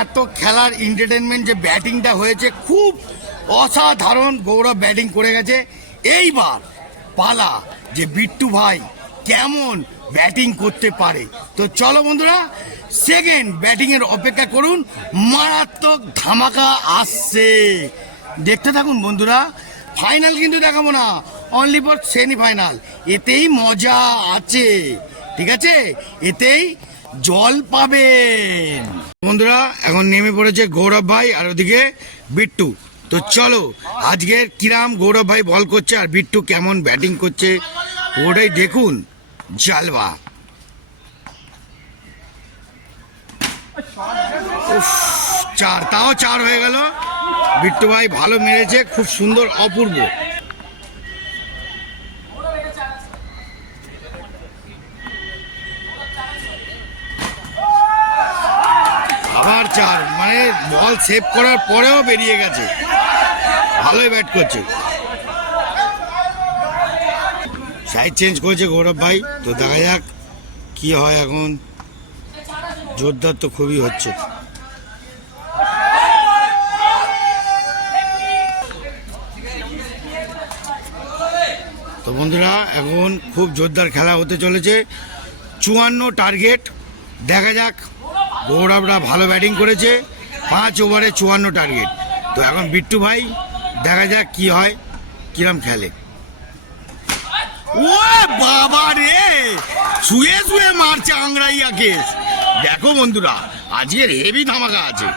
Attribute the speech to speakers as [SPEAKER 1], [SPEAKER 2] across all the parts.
[SPEAKER 1] এত খেলার এন্টারটেনমেন্ট যে ব্যাটিংটা হয়েছে, খুব অসাধারণ গৌরব ব্যাটিং করে গেছে। এইবার পালা যে বিট্টু ভাই কেমন ব্যাটিং করতে পারে। তো চলো বন্ধুরা সেকেন্ড ব্যাটিং এর অপেক্ষা করুন, মারাত্মক ধামাকা আসছে। দেখতে থাকুন বন্ধুরা ফাইনাল কিন্তু দেখাবো না অনলি ফর সেমিফাইনাল এতেই মজা আছে, ঠিক আছে? এতেই জল পাবেন। বন্ধুরা, এখন নেমে পড়েছে গৌরব ভাই আর ওদিকে বিট্টু। তো চলো, আজকের কিরাম গৌরব ভাই বল করছে আর বিট্টু কেমন ব্যাটিং করছে, ওটাই দেখুন। জালবা। চার, তাও চার হয়ে গেল। বিট্টু ভাই ভালো মেরেছে, খুব সুন্দর, অপূর্ব আবার চার মানে বল সেভ করার পরেও বেরিয়ে গেছে। ভালোই ব্যাট করছে। সাইড চেঞ্জ করেছে গৌরব ভাই, তো দেখা যাক কি হয় এখন। জোরদার তো খুবই হচ্ছে। তো বন্ধুরা, এখন খুব জোরদার খেলা হতে চলেছে। চুয়ান্ন টার্গেট দেখা যাক গৌরবরা ভালো ব্যাটিং করেছে, পাঁচ ওভারে চুয়ান্ন টার্গেট তো এখন বিট্টু ভাই, দেখা যাক কি হয়, কিরম খেলে। ও বাবা রে! শুয়ে শুয়ে মারছে আংরাইয়া কেস। দেখো বন্ধুরা আজকের হেভি ধামাকা আছে।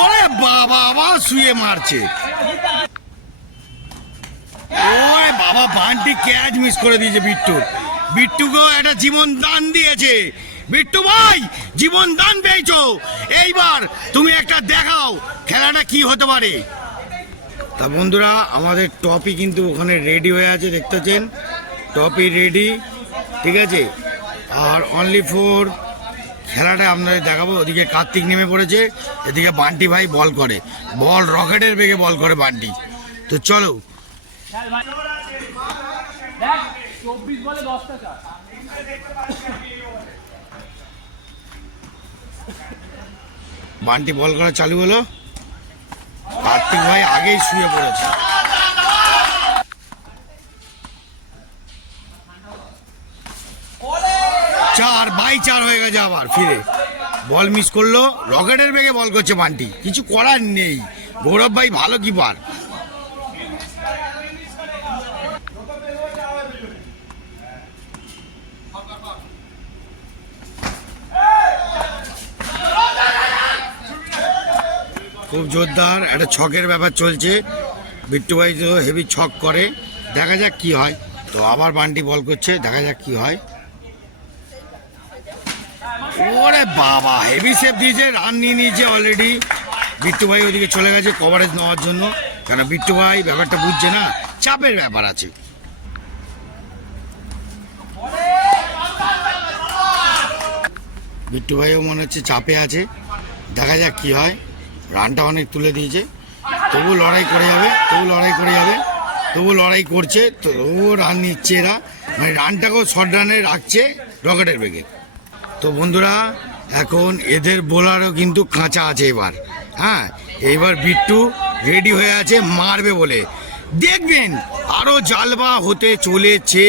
[SPEAKER 1] ওরে বাবা, আবার শুয়ে মারছে। ওরে বাবা, বান্টি ক্যাচ মিস করে দিয়েছে বিট্টুর। বিট্টুকেও একটা জীবন দান দিয়েছে। বিট্টু ভাই, জীবন দান পেয়েছ। এইবার তুমি একটা দেখাও, খেলাটা কি হতে পারে। তা বন্ধুরা, আমাদের টপি কিন্তু ওখানে রেডি হয়ে আছে দেখতেছেন টপি রেডি ঠিক আছে? আর অনলি ফোর খেলাটা আপনাদের দেখাবো। ওদিকে কার্তিক নেমে পড়েছে, এদিকে বান্টি ভাই বল করে। বল রকেটের বেগে বল করে বান্টি। তো চলো।
[SPEAKER 2] বলে
[SPEAKER 1] বান্টি বল করা চালু হলো। কার্তিক ভাই আগেই শুয়ে পড়েছে। চার, বাই চার হয়ে গেছে আবার, ফিরে। বল মিস করল, রকেটের বেগে বল করছে বান্টি। কিছু করার নেই। গৌরব ভাই ভালো কিপার খুব জোরদার, একটা ছকের ব্যাপার চলছে। বিট্টু ভাই তো হেভি ছক করে। দেখা যাক কি হয়। তো আবার বান্টি বল করছে, দেখা যাক কি হয়। ওরে বাবা হেভি সেভ দিয়েছে রান নিয়ে নিয়েছে অলরেডি বিট্টু ভাই ওদিকে চলে গেছে কভারেজ নেওয়ার জন্য। কেন বিট্টু ভাই, ব্যাপারটা বুঝছে না, চাপের ব্যাপার আছে। বিট্টু ভাইও মনে হচ্ছে চাপে আছে। দেখা যাক কি হয়। রানটা অনেক তুলে দিয়েছে। তবু লড়াই করে যাবে, তবু লড়াই করে যাবে, তবু লড়াই করছে, তবুও রান নিচ্ছে এরা। মানে রানটাকেও শর্ট রানে রাখছে রকেটের বেগে। তো বন্ধুরা, এখন এদের বোলারও কিন্তু কাঁচা আছে এবার। হ্যাঁ এইবার বিট্টু রেডি হয়ে আছে, মারবে বলে। দেখবেন আরও জালবা হতে চলেছে।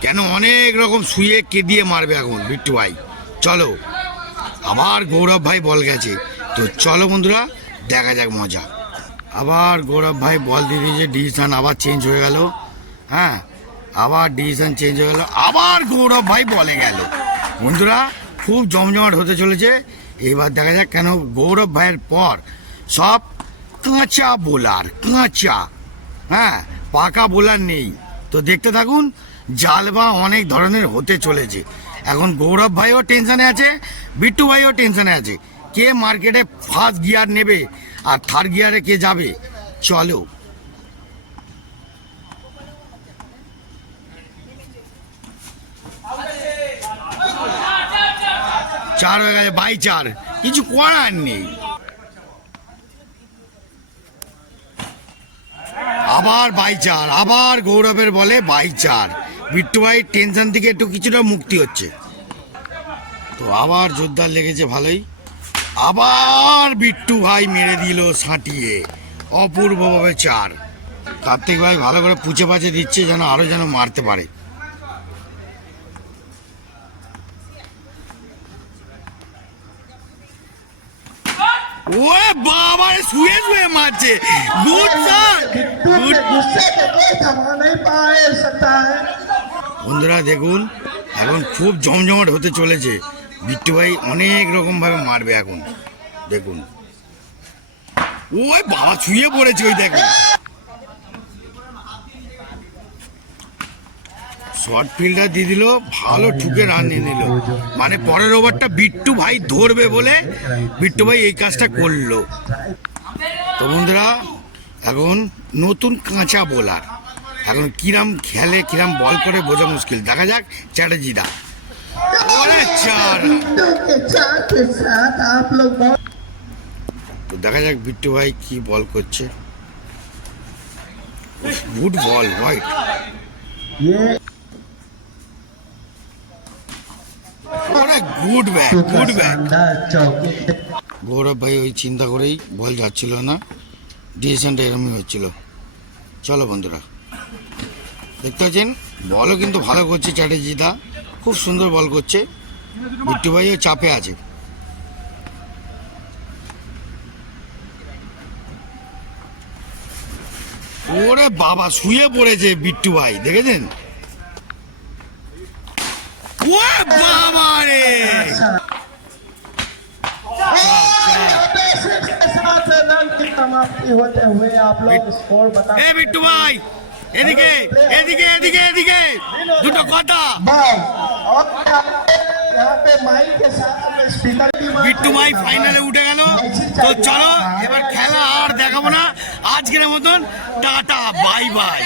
[SPEAKER 1] কেন অনেক রকম শুয়ে কে দিয়ে মারবে এখন বিট্টু ভাই। চলো, আবার গৌরব ভাই বল গেছে। তো চলো বন্ধুরা, দেখা যাক মজা। আবার গৌরব ভাই, বল দিয়ে দিয়েছে ডিসিশন আবার চেঞ্জ হয়ে গেল। হ্যাঁ আবার ডিসিশন চেঞ্জ হয়ে গেল। আবার গৌরব ভাই বলে গেল। বন্ধুরা, খুব জমজমাট হতে চলেছে। এবার দেখা যাক কেন গৌরব ভাইয়ের পর সব কাঁচা বোলার, কাঁচা। হ্যাঁ পাকা বোলার নেই। তো দেখতে থাকুন জালবা অনেক ধরনের হতে চলেছে। এখন গৌরব ভাইও টেনশনে আছে, বিট্টু ভাইও টেনশনে আছে। কে মার্কেটে ফার্স্ট গিয়ার নেবে আর থার্ড গিয়ারে কে যাবে? চলো। চার হয়ে গেছে, বাই চার। কিছু করার নেই। আবার বাই চার, আবার গৌরবের বলে বাই চার। বিট্টু ভাই, টেনশন থেকে একটু কিছুটা মুক্তি হচ্ছে। তো আবার জোরদার লেগেছে, ভালোই। আবার বিট্টু ভাই মেরে দিল সাঁটিয়ে অপূর্বভাবে চার। কার্তিক ভাই ভালো করে পুচে পাচে দিচ্ছে যেন আরও যেন মারতে পারে। ওরে বাবা শুয়ে শুয়ে মারছে। Good good. বন্ধুরা, দেখুন, এখন খুব জমজমাট হতে চলেছে। বিট্টু ভাই অনেক রকম ভাবে মারবে এখন। দেখুন। ওই বাবা ছুঁয়ে পড়েছে ওই দেখুন। শর্ট ফিল্ডার দিয়ে দিল, ভালো ঠুকে রান নিয়ে নিল। মানে পরের ওভারটা বিট্টু ভাই ধরবে বলে বিট্টু ভাই এই কাজটা করল। তো বন্ধুরা, এখন নতুন কাঁচা বোলার এখন কিরাম খেলে, কিরাম বল করে বোঝা মুশকিল। দেখা যাক, চ্যাটার্জি দেখা যাক বিট্টু ভাই কি বল করছে। Good ball white good back good back Gourav ভাই ওই চিন্তা করেই বল যাচ্ছিল না। ডিসিশনটা এরমই হচ্ছিল। চলো বন্ধুরা। দেখতে পাচ্ছেন? বলও কিন্তু ভালো করছে চ্যাটার্জিদা। খুব সুন্দর বল করছে। বিট্টু ভাইও চাপে আছে। ওরে বাবা, শুয়ে পড়েছে বিট্টু ভাই, দেখেছেন? বিট্টু ভাই, এদিকে এদিকে এদিকে এদিকে, দুটো কথা। বিট্টু ভাই ফাইনালে উঠে গেল তো চলো এবার খেলা আর দেখাবো না আজকের মতন টাটা বাই বাই